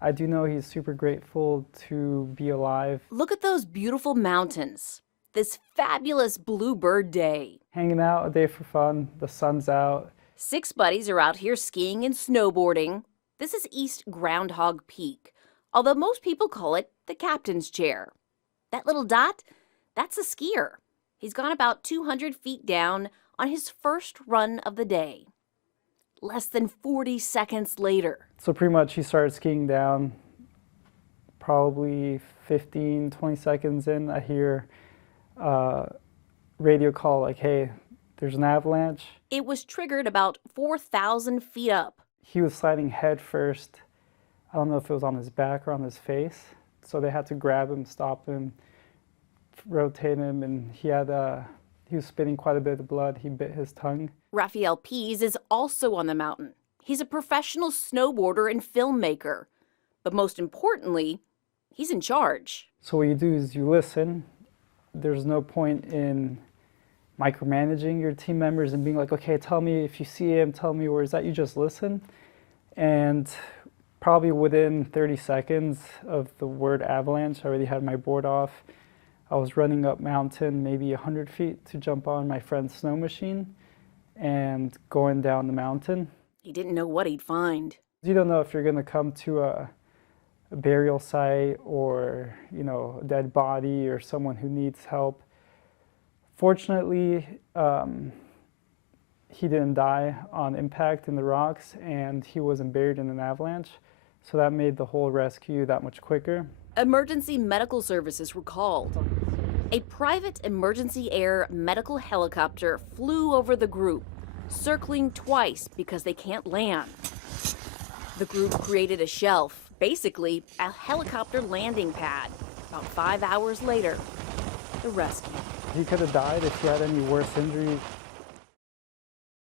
I do know he's super grateful to be alive. Look at those beautiful mountains. This fabulous bluebird day. Hanging out a day for fun, the sun's out. 6 buddies are out here skiing and snowboarding. This is East Groundhog Peak, although most people call it the captain's chair. That little dot, that's a skier. He's gone about 200 feet down on his first run of the day. Less than 40 seconds later. So pretty much he started skiing down. Probably 15, 20 seconds in, I hear a radio call like, hey, there's an avalanche. It was triggered about 4,000 feet up. He was sliding head first. I don't know if it was on his back or on his face. So they had to grab him, stop him, rotate him, and he was spitting quite a bit of blood. He bit his tongue. Raphael Pease is also on the mountain. He's a professional snowboarder and filmmaker. But most importantly, he's in charge. So what you do is you listen. There's no point in micromanaging your team members and being like, okay, tell me if you see him, tell me where he's at. You just listen. And probably within 30 seconds of the word avalanche, I already had my board off. I was running up mountain, maybe 100 feet to jump on my friend's snow machine and going down the mountain. He didn't know what he'd find. You don't know if you're going to come to a burial site or, a dead body or someone who needs help. Fortunately, he didn't die on impact in the rocks, and he wasn't buried in an avalanche. So that made the whole rescue that much quicker. Emergency medical services were called. A private emergency air medical helicopter flew over the group, circling twice because they can't land. The group created a shelf, basically a helicopter landing pad. About 5 hours later, the rescue. He could have died if he had any worse injuries.